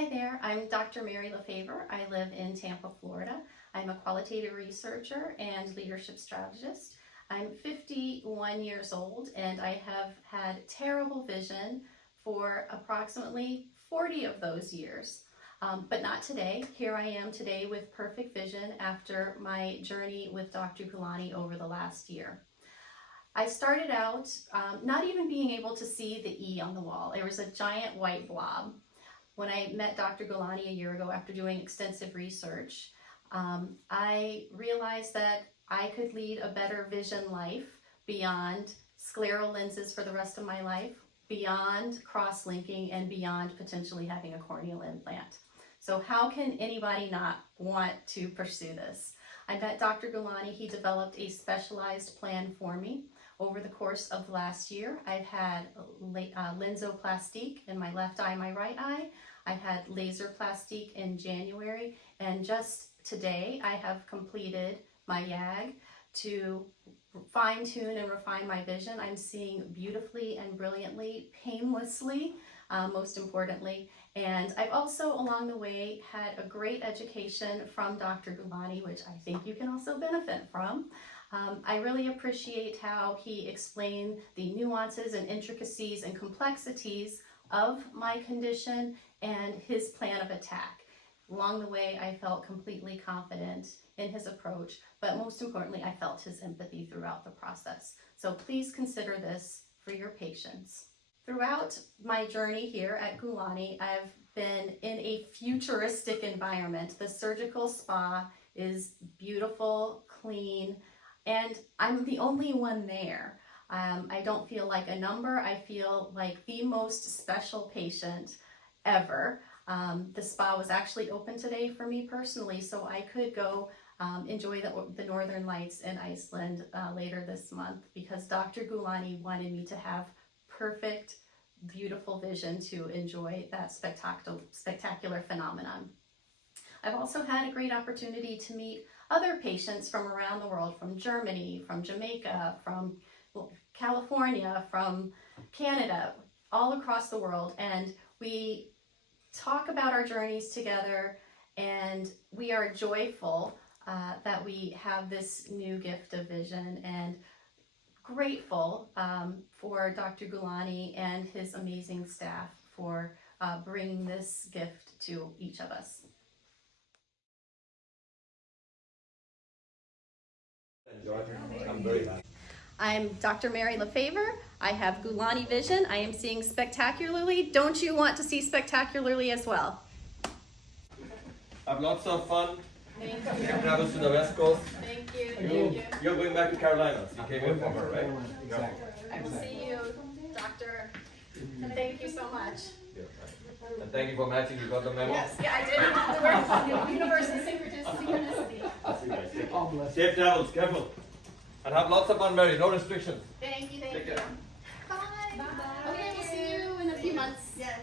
Hi there, I'm Dr. Mary Lefevre. I live in Tampa, Florida. I'm a qualitative researcher and leadership strategist. I'm 51 years old and I have had terrible vision for approximately 40 of those years. But not today. Here I am today with perfect vision after my journey with Dr. Gulani over the last year. I started out not even being able to see the E on the wall. There was a giant white blob. When I met Dr. Gulani a year ago after doing extensive research, I realized that I could lead a better vision life beyond scleral lenses for the rest of my life, beyond cross-linking, and beyond potentially having a corneal implant. So how can anybody not want to pursue this? I met Dr. Gulani. He developed a specialized plan for me. Over the course of the last year, I've had LenzOplastique in my left eye, my right eye. I had LaZrPlastique in January, and just today I have completed my YAG to fine-tune and refine my vision. I'm seeing beautifully and brilliantly, painlessly, most importantly. And I've also, along the way, had a great education from Dr. Gulani, which I think you can also benefit from. I really appreciate how he explained the nuances and intricacies and complexities of my condition and his plan of attack. Along the way, I felt completely confident in his approach, but most importantly, I felt his empathy throughout the process. So please consider this for your patients. Throughout my journey here at Gulani, I've been in a futuristic environment. The surgical spa is beautiful, clean, and I'm the only one there. I don't feel like a number. I feel like the most special patient ever. The spa was actually open today for me personally, so I could go enjoy the Northern Lights in Iceland later this month because Dr. Gulani wanted me to have perfect, beautiful vision to enjoy that spectacular phenomenon. I've also had a great opportunity to meet other patients from around the world, from Germany, from Jamaica, from California, from Canada, all across the world, and we talk about our journeys together, and we are joyful that we have this new gift of vision, and grateful for Dr. Gulani and his amazing staff for bringing this gift to each of us. I'm very happy. I'm Dr. Mary Lefevre. I have Gulani Vision. I am seeing spectacularly. Don't you want to see spectacularly as well? Have lots of fun. Thank you. Safe travels to the West Coast. Thank you. Thank you. You're going back to Carolina. You came here for her, right? Exactly. I will see you, Doctor. Thank you so much. Yeah, and thank you for matching. You got the memo? Yes, yeah, I did. Universe and synchronicity. I'll see you guys. Take care. God bless. Safe travels. Careful. And have lots of fun, Mary. No restrictions. Thank you, thank Take you. care. Bye. Bye. Okay, we'll see you in a few months. Yes.